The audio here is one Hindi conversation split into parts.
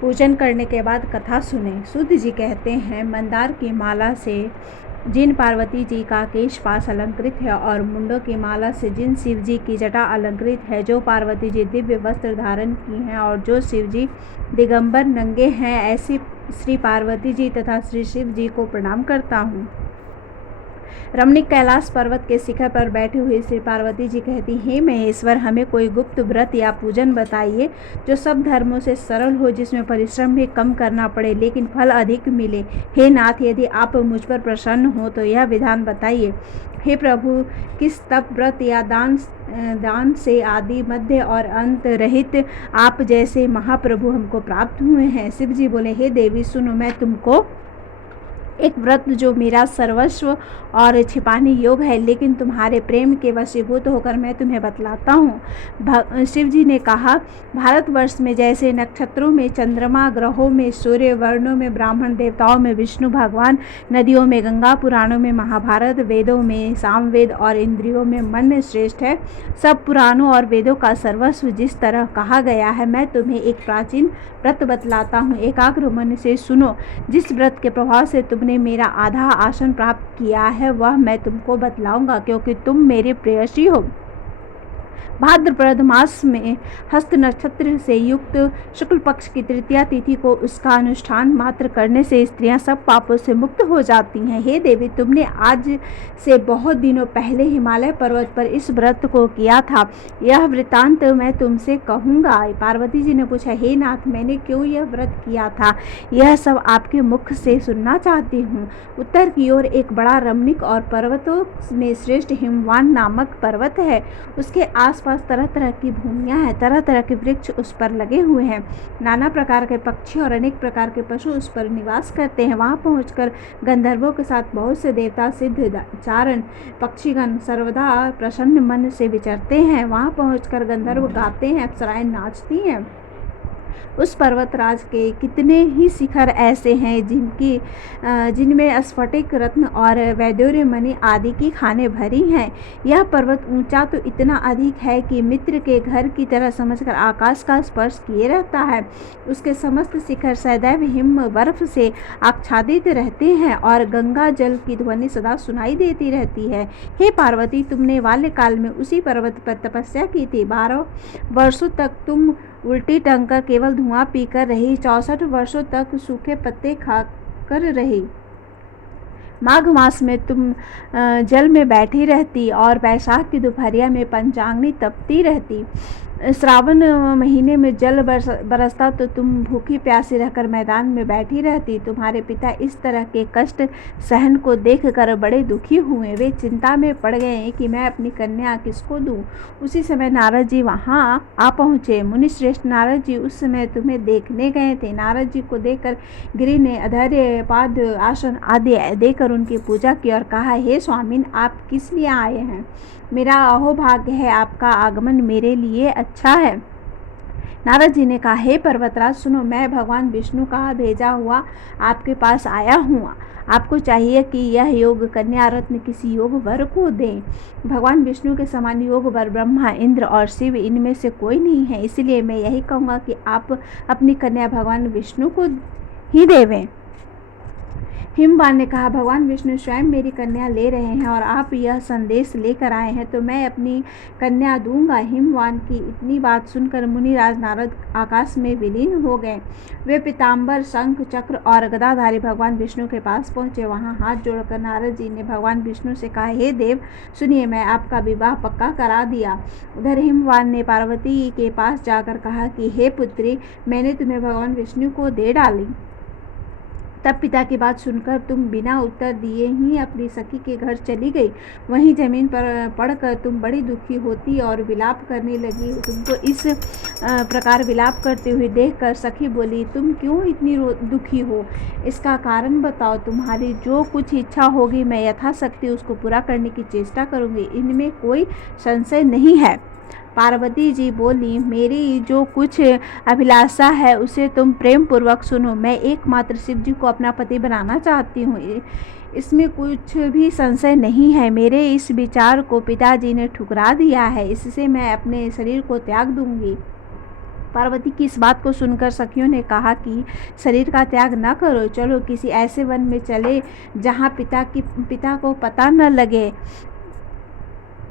पूजन करने के बाद कथा सुने। सूत जी कहते हैं, मंदार की माला से जिन पार्वती जी का केश पास अलंकृत है और मुंडों की माला से जिन शिव जी की जटा अलंकृत है, जो पार्वती जी दिव्य वस्त्र धारण की हैं और जो शिव जी दिगंबर नंगे हैं, ऐसी श्री पार्वती जी तथा श्री शिव जी को प्रणाम करता हूँ। रमणीक कैलाश पर्वत के शिखर पर बैठी हुई श्री पार्वती जी कहती, हे महेश्वर, हमें कोई गुप्त व्रत या पूजन बताइए जो सब धर्मों से सरल हो, जिसमें परिश्रम भी कम करना पड़े लेकिन फल अधिक मिले। हे नाथ, यदि आप मुझ पर प्रसन्न हो तो यह विधान बताइए। हे प्रभु, किस तप, व्रत या दान से आदि मध्य और अंत रहित आप जैसे महाप्रभु हमको प्राप्त हुए हैं। शिव जी बोले, हे देवी सुनो, मैं तुमको एक व्रत जो मेरा सर्वस्व और छिपाने योग है, लेकिन तुम्हारे प्रेम के वशीभूत होकर मैं तुम्हें बतलाता हूँ। शिव जी ने कहा, भारतवर्ष में जैसे नक्षत्रों में चंद्रमा, ग्रहों में सूर्य, वर्णों में ब्राह्मण, देवताओं में विष्णु भगवान, नदियों में गंगा, पुराणों में महाभारत, वेदों में सामवेद और इंद्रियों में मन श्रेष्ठ है, सब पुराणों और वेदों का सर्वस्व जिस तरह कहा गया है, मैं तुम्हें एक प्राचीन व्रत बतलाता हूँ। एकाग्र मन से सुनो। जिस व्रत के प्रभाव से तुमने मेरा आधा आसन प्राप्त किया है वह मैं तुमको बतलाऊंगा, क्योंकि तुम मेरे प्रेयसी हो। भाद्रपद मास में हस्त नक्षत्र से युक्त शुक्ल पक्ष की तृतीया तिथि को उसका अनुष्ठान मात्र करने से स्त्रियां सब पापों से मुक्त हो जाती हैं। हे देवी, तुमने आज से बहुत दिनों पहले हिमालय पर्वत पर इस व्रत को किया था, यह वृतांत मैं तुमसे कहूँगा। पार्वती जी ने पूछा, हे नाथ, मैंने क्यों यह व्रत किया था, यह सब आपके मुख से सुनना चाहती हूँ। उत्तर की ओर एक बड़ा रमणीक और पर्वतों में श्रेष्ठ हिमवान नामक पर्वत है। उसके आसपास तरह तरह की भूमियां हैं, तरह तरह के वृक्ष उस पर लगे हुए हैं, नाना प्रकार के पक्षी और अनेक प्रकार के पशु उस पर निवास करते हैं। वहां पहुंचकर गंधर्वों के साथ बहुत से देवता, सिद्ध, चारण, पक्षीगण सर्वदा प्रसन्न मन से विचरते हैं। वहां पहुंचकर गंधर्व गाते हैं, अप्सराएं नाचती हैं। उस पर्वतराज के कितने ही शिखर ऐसे हैं जिनमें स्फटिक, रत्न और वैदूर्य मणि आदि की खानें भरी हैं। यह पर्वत ऊंचा तो इतना अधिक है कि मित्र के घर की तरह समझकर आकाश का स्पर्श किए रहता है। उसके समस्त शिखर सदैव हिम बर्फ से आच्छादित रहते हैं और गंगा जल की ध्वनि सदा सुनाई देती रहती है। हे पार्वती, तुमने बाल्यकाल में उसी पर्वत पर तपस्या की थी। 12 वर्षों तक तुम उल्टी टंग कर केवल धुआं पीकर रही, 64 वर्षों तक सूखे पत्ते खाकर रही। माघ मास में तुम जल में बैठी रहती और वैशाख की दोपहरिया में पंचाग्नि तपती रहती। श्रावण महीने में जल बरसता तो तुम भूखी प्यासी रहकर मैदान में बैठी रहती। तुम्हारे पिता इस तरह के कष्ट सहन को देखकर बड़े दुखी हुए। वे चिंता में पड़ गए कि मैं अपनी कन्या किसको दूं। उसी समय नारद जी वहां आ पहुँचे। मुनिश्रेष्ठ नारद जी उस समय तुम्हें देखने गए थे। नारद जी को देखकर गिरि ने अर्घ्य, पाद, आसन आदि देकर उनकी पूजा की और कहा, हे स्वामिन, आप किस लिए आए हैं? मेरा अहोभाग्य है, आपका आगमन मेरे लिए अच्छा है। नारद जी ने कहा, हे पर्वतराज सुनो, मैं भगवान विष्णु का भेजा हुआ आपके पास आया हूँ। आपको चाहिए कि यह योग कन्या रत्न किसी योग वर को दें। भगवान विष्णु के समान योग वर ब्रह्मा, इंद्र और शिव इनमें से कोई नहीं है, इसलिए मैं यही कहूँगा कि आप अपनी कन्या भगवान विष्णु को ही देवें। हिमवान ने कहा, भगवान विष्णु स्वयं मेरी कन्या ले रहे हैं और आप यह संदेश लेकर आए हैं तो मैं अपनी कन्या दूंगा। हिमवान की इतनी बात सुनकर मुनिराज नारद आकाश में विलीन हो गए। वे पीताम्बर, शंख, चक्र और गदाधारी भगवान विष्णु के पास पहुंचे। वहां हाथ जोड़कर नारद जी ने भगवान विष्णु से कहा, हे देव सुनिए, मैं आपका विवाह पक्का करा दिया। उधर हिमवान ने पार्वती के पास जाकर कहा कि हे पुत्री, मैंने तुम्हें भगवान विष्णु को दे डाली। तब पिता की बात सुनकर तुम बिना उत्तर दिए ही अपनी सखी के घर चली गई। वहीं जमीन पर पड़कर तुम बड़ी दुखी होती और विलाप करने लगी। तुमको इस प्रकार विलाप करते हुए देखकर सखी बोली, तुम क्यों इतनी दुखी हो? इसका कारण बताओ। तुम्हारी जो कुछ इच्छा होगी मैं यथाशक्ति उसको पूरा करने की चेष्टा करूँगी, इनमें कोई संशय नहीं है। पार्वती जी बोली, मेरी जो कुछ अभिलाषा है उसे तुम प्रेम पूर्वक सुनो। मैं एकमात्र शिव जी को अपना पति बनाना चाहती हूँ, इसमें कुछ भी संशय नहीं है। मेरे इस विचार को पिताजी ने ठुकरा दिया है, इससे मैं अपने शरीर को त्याग दूंगी। पार्वती की इस बात को सुनकर सखियों ने कहा कि शरीर का त्याग न करो, चलो किसी ऐसे वन में चले जहाँ पिता को पता न लगे।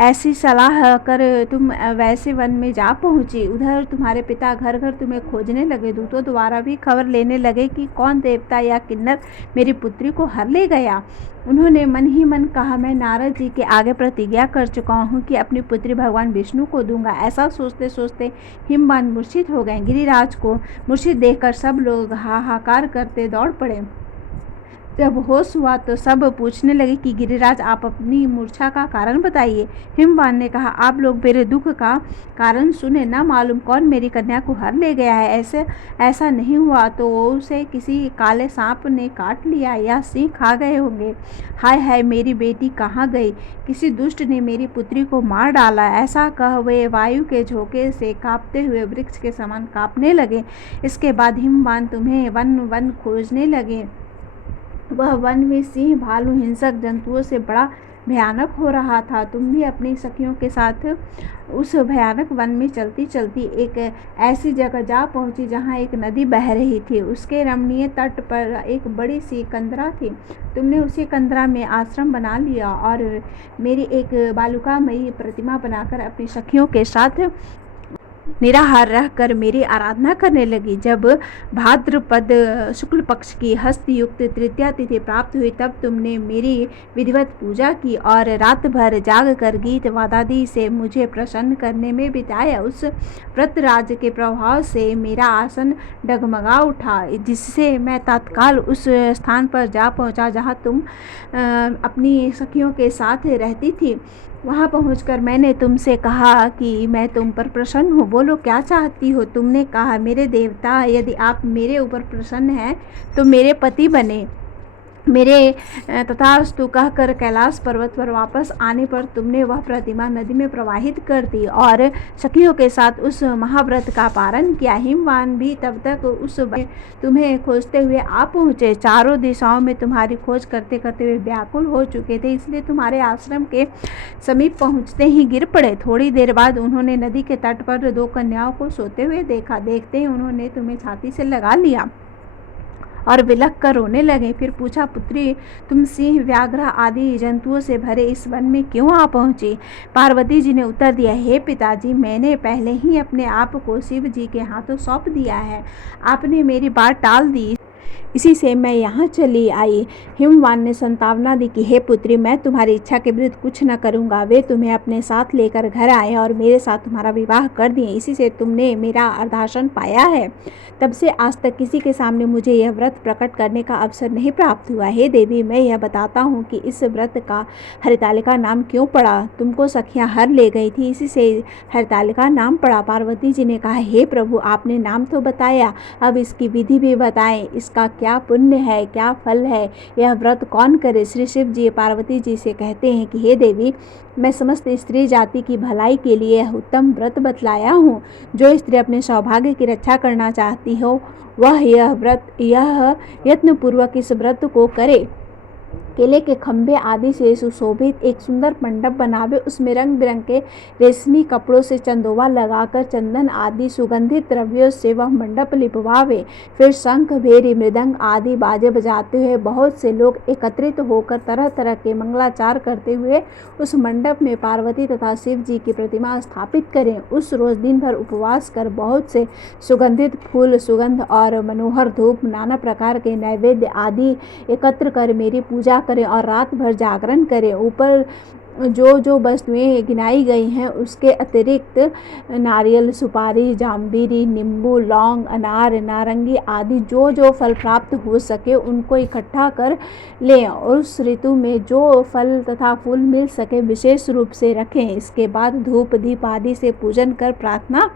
ऐसी सलाह कर तुम वैसे वन में जा पहुंची। उधर तुम्हारे पिता घर घर तुम्हें खोजने लगे। दूतों द्वारा भी खबर लेने लगे कि कौन देवता या किन्नर मेरी पुत्री को हर ले गया। उन्होंने मन ही मन कहा, मैं नारद जी के आगे प्रतिज्ञा कर चुका हूँ कि अपनी पुत्री भगवान विष्णु को दूंगा। ऐसा सोचते सोचते हिमवान मूर्छित हो गए। गिरिराज को मूर्छित देखकर सब लोग हाहाकार करते दौड़ पड़े। जब होश हुआ तो सब पूछने लगे कि गिरिराज, आप अपनी मूर्छा का कारण बताइए। हिमवान ने कहा, आप लोग मेरे दुख का कारण सुने, न मालूम कौन मेरी कन्या को हर ले गया है। ऐसा नहीं हुआ तो उसे किसी काले सांप ने काट लिया या सिंह खा गए होंगे। हाय हाय, मेरी बेटी कहाँ गई? किसी दुष्ट ने मेरी पुत्री को मार डाला। ऐसा कह वे वायु के झोंके से कांपते हुए वृक्ष के समान कांपने लगे। इसके बाद हिमवान तुम्हें वन वन खोजने लगे। वह वन में सिंह, भालू, हिंसक जंतुओं से बड़ा भयानक हो रहा था। तुम भी अपनी सखियों के साथ उस भयानक वन में चलती चलती एक ऐसी जगह जा पहुंची जहां एक नदी बह रही थी। उसके रमणीय तट पर एक बड़ी सी कंदरा थी। तुमने उसी कंदरा में आश्रम बना लिया और मेरी एक बालुकामयी प्रतिमा बनाकर अपनी सखियों के साथ निराहार रहकर मेरी आराधना करने लगी। जब भाद्रपद शुक्ल पक्ष की हस्तयुक्त तृतीया तिथि प्राप्त हुई तब तुमने मेरी विधिवत पूजा की और रात भर जाग कर गीत वादादि से मुझे प्रसन्न करने में बिताया। उस व्रतराज के प्रभाव से मेरा आसन डगमगा उठा, जिससे मैं तत्काल उस स्थान पर जा पहुंचा जहां तुम अपनी सखियों के साथ रहती थी। वहाँ पहुंचकर मैंने तुमसे कहा कि मैं तुम पर प्रसन्न हूँ, बोलो क्या चाहती हो। तुमने कहा, मेरे देवता, यदि आप मेरे ऊपर प्रसन्न हैं तो मेरे पति बने। मेरे तथास्तु कहकर कैलाश पर्वत पर वापस आने पर तुमने वह प्रतिमा नदी में प्रवाहित कर दी और सखियों के साथ उस महाव्रत का पारण किया। हिमवान भी तब तक उस तुम्हें खोजते हुए आ पहुँचे। चारों दिशाओं में तुम्हारी खोज करते करते वे व्याकुल हो चुके थे, इसलिए तुम्हारे आश्रम के समीप पहुँचते ही गिर पड़े। थोड़ी देर बाद उन्होंने नदी के तट पर दो कन्याओं को सोते हुए देखा। देखते ही उन्होंने तुम्हें छाती से लगा लिया और बिलख कर रोने लगे। फिर पूछा, पुत्री, तुम सिंह, व्याघ्र आदि जंतुओं से भरे इस वन में क्यों आ पहुंची? पार्वती जी ने उत्तर दिया, हे पिताजी, मैंने पहले ही अपने आप को शिव जी के हाथों सौंप दिया है। आपने मेरी बात टाल दी, इसी से मैं यहाँ चली आई। हिमवान ने संतावना दी कि हे पुत्री, मैं तुम्हारी इच्छा के विरुद्ध कुछ न करूँगा। वे तुम्हें अपने साथ लेकर घर आए और मेरे साथ तुम्हारा विवाह कर दिए। इसी से तुमने मेरा अर्धासन पाया है। तब से आज तक किसी के सामने मुझे यह व्रत प्रकट करने का अवसर नहीं प्राप्त हुआ। हे देवी, मैं यह बताता हूँ कि इस व्रत का हरितालिका नाम क्यों पड़ा। तुमको सखियाँ हर ले गई थी, इसी से हरितालिका नाम पड़ा। पार्वती जी ने कहा, हे प्रभु, आपने नाम तो बताया, अब इसकी विधि भी बताएं। इसका क्या पुण्य है, क्या फल है, यह व्रत कौन करे। श्री शिव जी पार्वती जी से कहते हैं कि हे देवी, मैं समस्त स्त्री जाति की भलाई के लिए यह उत्तम व्रत बतलाया हूँ। जो स्त्री अपने सौभाग्य की रक्षा करना चाहती हो वह यह यत्नपूर्वक इस व्रत को करे। केले के खंभे आदि से सुशोभित एक सुंदर मंडप बनावे, उसमें रंग बिरंगे रेशमी कपड़ों से चंदोवा लगाकर चंदन आदि सुगंधित द्रव्यों से वह मंडप लिपवावे। फिर शंख, भेरी, मृदंग आदि बाजे बजाते हुए बहुत से लोग एकत्रित होकर तरह तरह के मंगलाचार करते हुए उस मंडप में पार्वती तथा शिव जी की प्रतिमा स्थापित करें। उस रोज दिन भर उपवास कर बहुत से सुगंधित फूल, सुगंध और मनोहर धूप, नाना प्रकार के नैवेद्य आदि एकत्र कर मेरी पूजा करें और रात भर जागरण करें। ऊपर जो जो वस्तुएं गिनाई गई हैं उसके अतिरिक्त नारियल, सुपारी, जाम्बीरी, नींबू, लौंग, अनार, नारंगी आदि जो जो फल प्राप्त हो सके उनको इकट्ठा कर लें और उस ऋतु में जो फल तथा फूल मिल सके विशेष रूप से रखें। इसके बाद धूप दीप आदि से पूजन कर प्रार्थना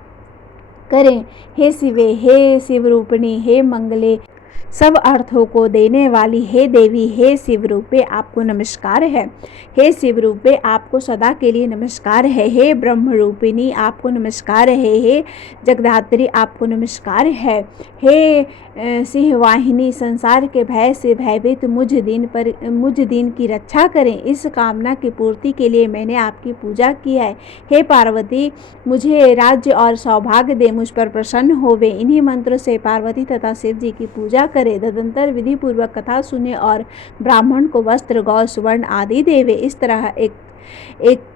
करें, हे शिवे, हे शिव रूपिणी, हे मंगले, सब अर्थों को देने वाली हे देवी, हे शिव रूपे आपको नमस्कार है। हे शिव रूपे आपको सदा के लिए नमस्कार है। हे ब्रह्म रूपिणी आपको नमस्कार है। हे जगदात्री आपको नमस्कार है। हे सिंहवाहिनी संसार के भय से भयभीत मुझ दिन की रक्षा करें। इस कामना की पूर्ति के लिए मैंने आपकी पूजा की है। हे पार्वती मुझे राज्य और सौभाग्य दे, मुझ पर प्रसन्न होवे। इन्हीं मंत्रों से पार्वती तथा शिव जी की पूजा करें। तदंतर विधि पूर्वक कथा सुने और ब्राह्मण को वस्त्र, गौ, सुवर्ण आदि देवे। इस तरह एक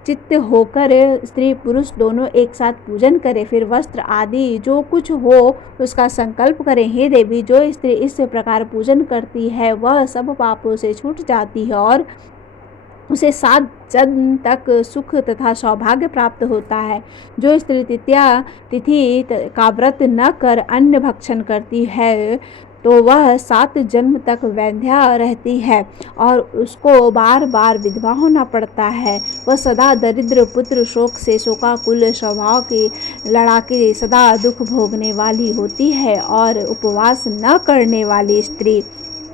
चित्त होकर स्त्री पुरुष दोनों एक साथ पूजन करें। फिर वस्त्र आदि जो कुछ हो उसका संकल्प करें। हे देवी, जो स्त्री इस प्रकार पूजन करती है वह सब पापों से छूट जाती है और उसे 7 जन्म तक सुख तथा सौभाग्य प्राप्त होता है। जो स्त्री तृतीया तिथि का व्रत न कर अन्न भक्षण करती है तो वह 7 जन्म तक वैध्या रहती है और उसको बार बार विधवा होना पड़ता है। वह सदा दरिद्र, पुत्र शोक से शोकाकुल स्वभाव की लड़ाके सदा दुख भोगने वाली होती है और उपवास न करने वाली स्त्री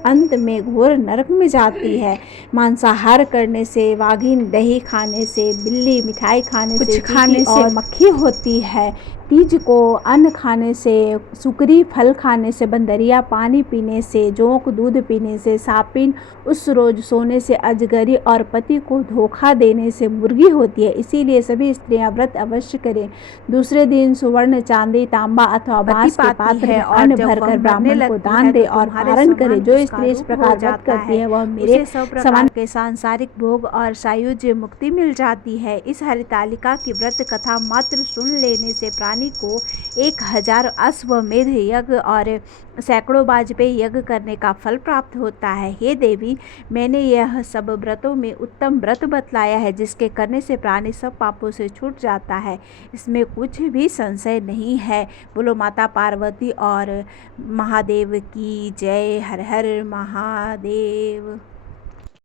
अंत में घोर नरक में जाती है। मांसाहार करने से, वाघिन दही खाने से, बिल्ली मिठाई खाने से, खाने से मक्खी होती है। तीज को अन्न खाने से, सुकरी फल खाने से, बंदरिया पानी पीने से, जोंक दूध पीने से, सापिन उस रोज सोने से, अजगरी और पति को धोखा देने से मुर्गी होती है। इसीलिए सभी स्त्रियां व्रत अवश्य करें। दूसरे दिन सुवर्ण, चांदी, तांबा अथवा बांस के पात्र में अन्न भरकर ब्राह्मण को दान दे और पारण करे। जो स्त्री इस प्रकार व्रत करती है वह मेरे समान के सांसारिक भोग और सायुज्य मुक्ति मिल जाती है। इस हरितालिका की व्रत कथा मात्र सुन लेने से प्राणी को 1000 अश्वमेध यज्ञ और सैकड़ों वाजपेयी यज्ञ करने का फल प्राप्त होता है। हे देवी, मैंने यह सब व्रतों में उत्तम व्रत बतलाया है जिसके करने से प्राणी सब पापों से छूट जाता है। इसमें कुछ भी संशय नहीं है। बोलो माता पार्वती और महादेव की जय। हर हर महादेव।